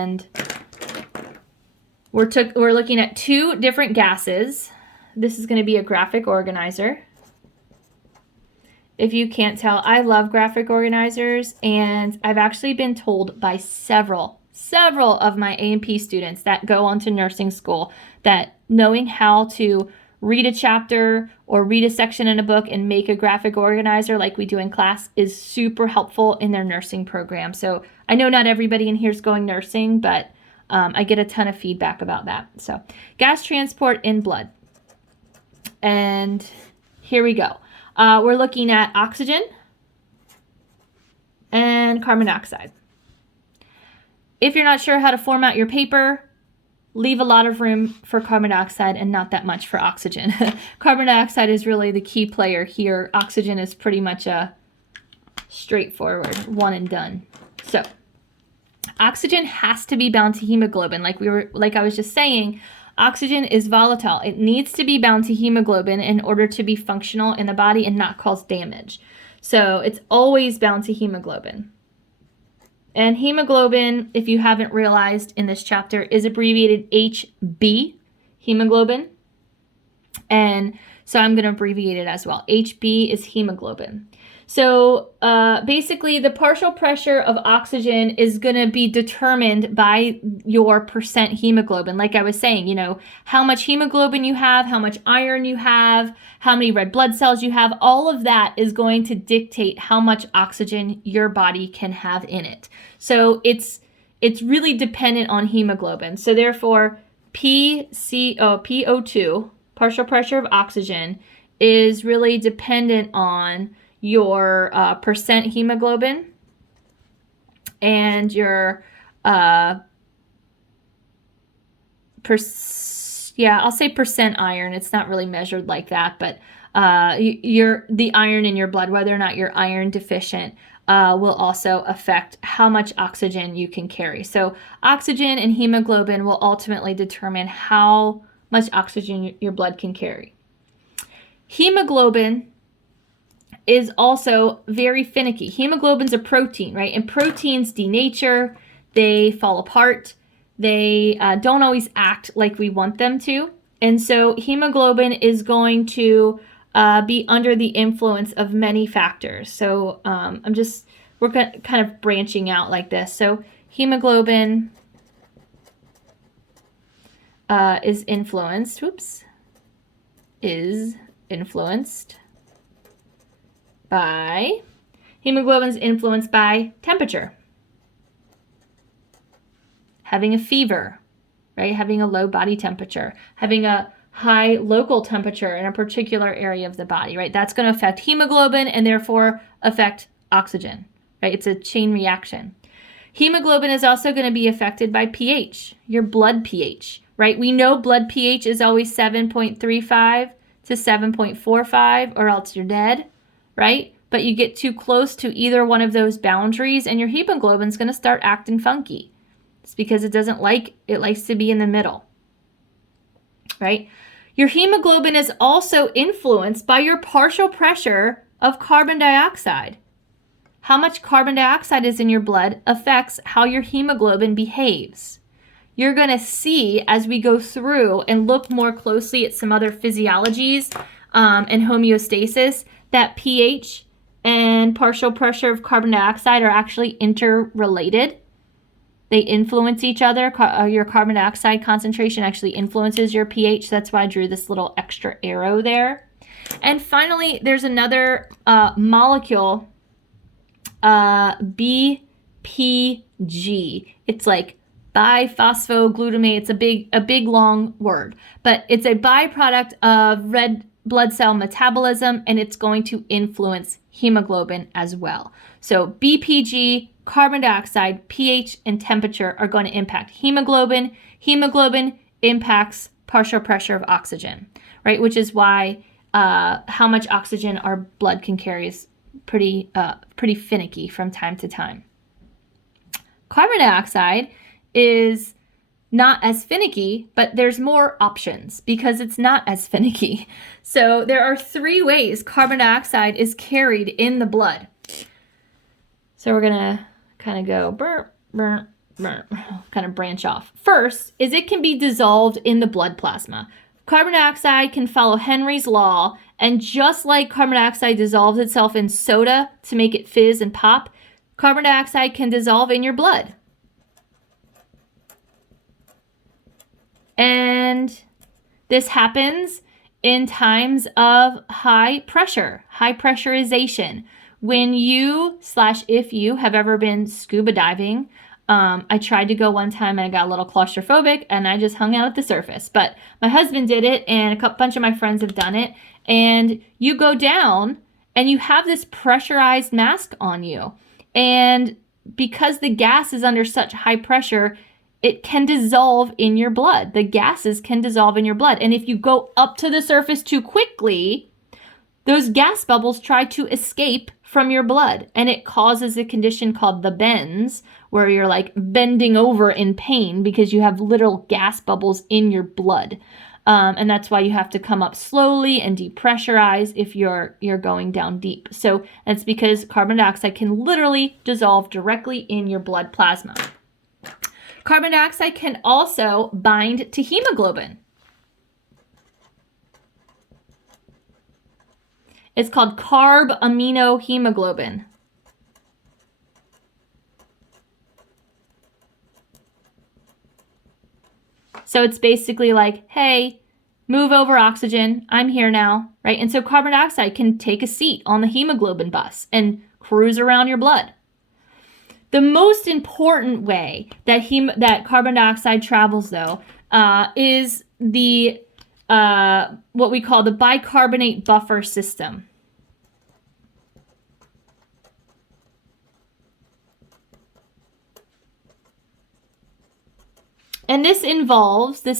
And we're looking at 2 different gases. This is going to be a graphic organizer. If you can't tell, I love graphic organizers, and I've actually been told by several of my A&P students that go on to nursing school that knowing how to read a chapter or read a section in a book and make a graphic organizer like we do in class is super helpful in their nursing program. So I know not everybody in here is going nursing, but I get a ton of feedback about that. So gas transport in blood. And here we go. We're looking at oxygen and carbon dioxide. If you're not sure how to format your paper, leave a lot of room for carbon dioxide and not that much for oxygen. Carbon dioxide is really the key player here. Oxygen is pretty much a straightforward one and done. So oxygen has to be bound to hemoglobin. Like I was just saying, oxygen is volatile. It needs to be bound to hemoglobin in order to be functional in the body and not cause damage. So it's always bound to hemoglobin. And hemoglobin, if you haven't realized in this chapter, is abbreviated HB, hemoglobin. And so I'm going to abbreviate it as well. HB is hemoglobin. So basically, the partial pressure of oxygen is going to be determined by your percent hemoglobin. Like I was saying, you know, how much hemoglobin you have, how much iron you have, how many red blood cells you have, all of that is going to dictate how much oxygen your body can have in it. So it's really dependent on hemoglobin. So therefore, PO2, partial pressure of oxygen, is really dependent on your percent hemoglobin and your I'll say percent iron. It's not really measured like that, but the iron in your blood, whether or not you're iron deficient, will also affect how much oxygen you can carry. So oxygen and hemoglobin will ultimately determine how much oxygen your blood can carry. Hemoglobin is also very finicky. Hemoglobin's a protein, right? And proteins denature, they fall apart, they don't always act like we want them to. And so hemoglobin is going to be under the influence of many factors. So we're kind of branching out like this. So hemoglobin is influenced by, hemoglobin's influenced by temperature. Having a fever, right? Having a low body temperature, having a high local temperature in a particular area of the body, right? That's going to affect hemoglobin and therefore affect oxygen, right? It's a chain reaction. Hemoglobin is also going to be affected by pH, your blood pH, right? We know blood pH is always 7.35 to 7.45 or else you're dead, right? But you get too close to either one of those boundaries and your hemoglobin's going to start acting funky. It's because it likes to be in the middle, right? Your hemoglobin is also influenced by your partial pressure of carbon dioxide. How much carbon dioxide is in your blood affects how your hemoglobin behaves. You're going to see as we go through and look more closely at some other physiologies and homeostasis that pH and partial pressure of carbon dioxide are actually interrelated. They influence each other. Your carbon dioxide concentration actually influences your pH. That's why I drew this little extra arrow there. And finally, there's another molecule, BPG. It's like biphosphoglutamate. It's a big long word, but it's a byproduct of red blood cell metabolism, and it's going to influence hemoglobin as well. So BPG, carbon dioxide, pH, and temperature are going to impact hemoglobin. Hemoglobin impacts partial pressure of oxygen, right? Which is why how much oxygen our blood can carry is pretty finicky from time to time. Carbon dioxide is not as finicky, but there's more options because it's not as finicky. So there are 3 ways carbon dioxide is carried in the blood. So we're going to kind of go burp, burp, kind of branch off. First is it can be dissolved in the blood plasma. Carbon dioxide can follow Henry's law, and just like carbon dioxide dissolves itself in soda to make it fizz and pop, carbon dioxide can dissolve in your blood. And this happens in times of high pressure, high pressurization. When you/if you have ever been scuba diving, I tried to go one time and I got a little claustrophobic and I just hung out at the surface. But my husband did it and a bunch of my friends have done it. And you go down and you have this pressurized mask on you. And because the gas is under such high pressure, it can dissolve in your blood. The gases can dissolve in your blood. And if you go up to the surface too quickly, those gas bubbles try to escape from your blood. And it causes a condition called the bends, where you're like bending over in pain because you have literal gas bubbles in your blood. And that's why you have to come up slowly and depressurize if you're going down deep. So that's because carbon dioxide can literally dissolve directly in your blood plasma. Carbon dioxide can also bind to hemoglobin. It's called carbaminohemoglobin. So it's basically like, hey, move over oxygen. I'm here now, right? And so carbon dioxide can take a seat on the hemoglobin bus and cruise around your blood. The most important way that carbon dioxide travels, though, is the what we call the bicarbonate buffer system. And this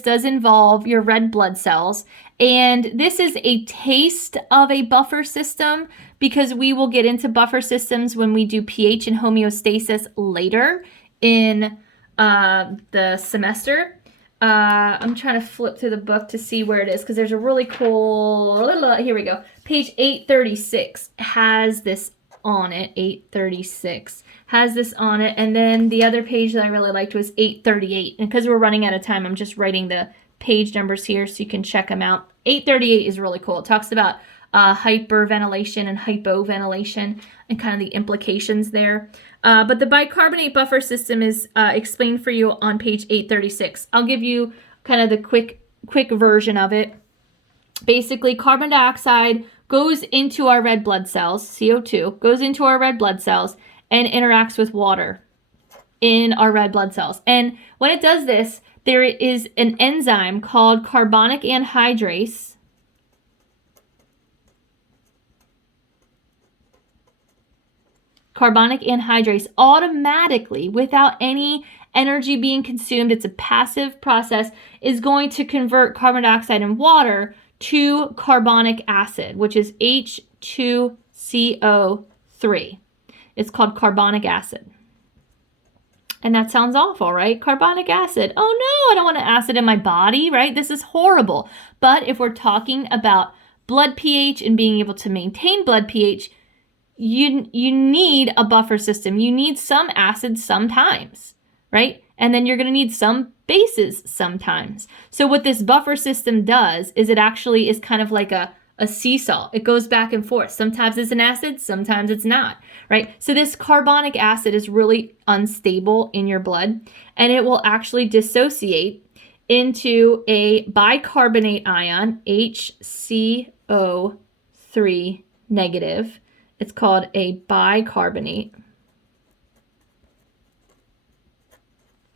does involve your red blood cells. And this is a taste of a buffer system because we will get into buffer systems when we do pH and homeostasis later in the semester. I'm trying to flip through the book to see where it is because there's a really cool, here we go. Page 836 has this on it, 836 has this on it. And then the other page that I really liked was 838. And because we're running out of time, I'm just writing the page numbers here so you can check them out. 838 is really cool. It talks about hyperventilation and hypoventilation and kind of the implications there. But the bicarbonate buffer system is explained for you on page 836. I'll give you kind of the quick version of it. Basically, carbon dioxide goes into our red blood cells, CO2, goes into our red blood cells and interacts with water in our red blood cells. And when it does this, there is an enzyme called carbonic anhydrase. Carbonic anhydrase automatically, without any energy being consumed, it's a passive process, is going to convert carbon dioxide and water to carbonic acid, which is H2CO3. It's called carbonic acid. And that sounds awful, right? Carbonic acid. Oh no, I don't want an acid in my body, right? This is horrible. But if we're talking about blood pH and being able to maintain blood pH, you need a buffer system. You need some acids sometimes, right? And then you're going to need some bases sometimes. So what this buffer system does is it actually is kind of like a seesaw. It goes back and forth. Sometimes it's an acid, sometimes it's not, right? So this carbonic acid is really unstable in your blood, and it will actually dissociate into a bicarbonate ion, HCO3 negative. It's called a bicarbonate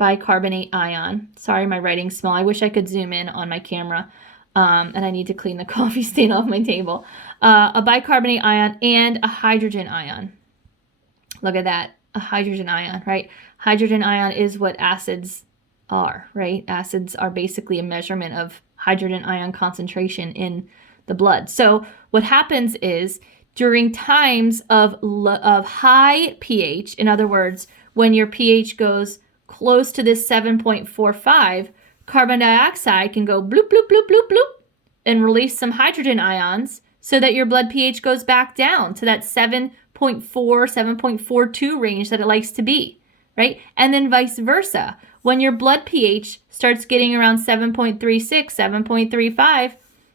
ion. Sorry, my writing's small. I wish I could zoom in on my camera. And I need to clean the coffee stain off my table. A bicarbonate ion and a hydrogen ion. Look at that, a hydrogen ion, right? Hydrogen ion is what acids are, right? Acids are basically a measurement of hydrogen ion concentration in the blood. So what happens is during times of high pH, in other words, when your pH goes close to this 7.45, carbon dioxide can go bloop, bloop, bloop, bloop, bloop, and release some hydrogen ions so that your blood pH goes back down to that 7.4, 7.42 range that it likes to be, right? And then vice versa. When your blood pH starts getting around 7.36, 7.35,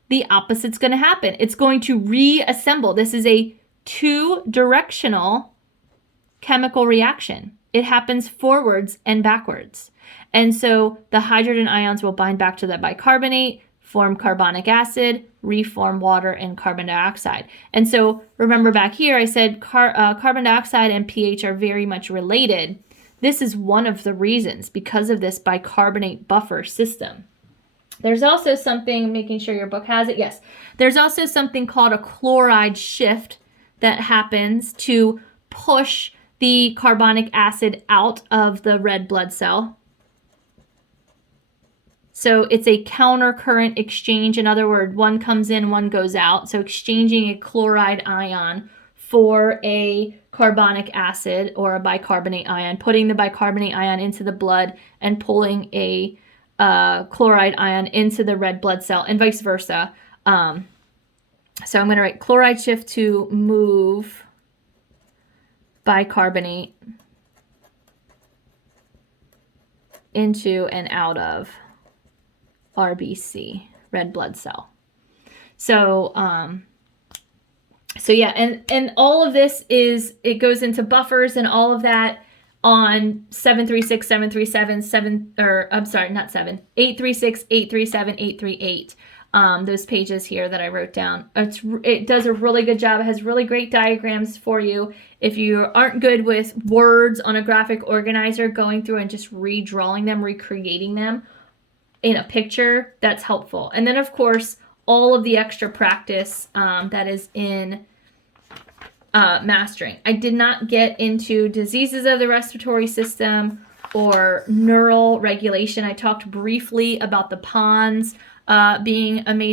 the opposite's going to happen. It's going to reassemble. This is a two-directional chemical reaction. It happens forwards and backwards. And so the hydrogen ions will bind back to the bicarbonate, form carbonic acid, reform water and carbon dioxide. And so remember back here, I said carbon dioxide and pH are very much related. This is one of the reasons, because of this bicarbonate buffer system. There's also something, making sure your book has it, yes. There's also something called a chloride shift that happens to push the carbonic acid out of the red blood cell. So it's a counter-current exchange. In other words, one comes in, one goes out. So exchanging a chloride ion for a carbonic acid or a bicarbonate ion, putting the bicarbonate ion into the blood and pulling a chloride ion into the red blood cell, and vice versa. So I'm going to write chloride shift to move bicarbonate into and out of RBC, red blood cell. So yeah, and all of this it goes into buffers and all of that on 736, 737, 836, 837, 838. Those pages here that I wrote down. It does a really good job. It has really great diagrams for you. If you aren't good with words on a graphic organizer, going through and just redrawing them, recreating them in a picture, that's helpful. And then, of course, all of the extra practice that is in mastering. I did not get into diseases of the respiratory system or neural regulation. I talked briefly about the PONS being a major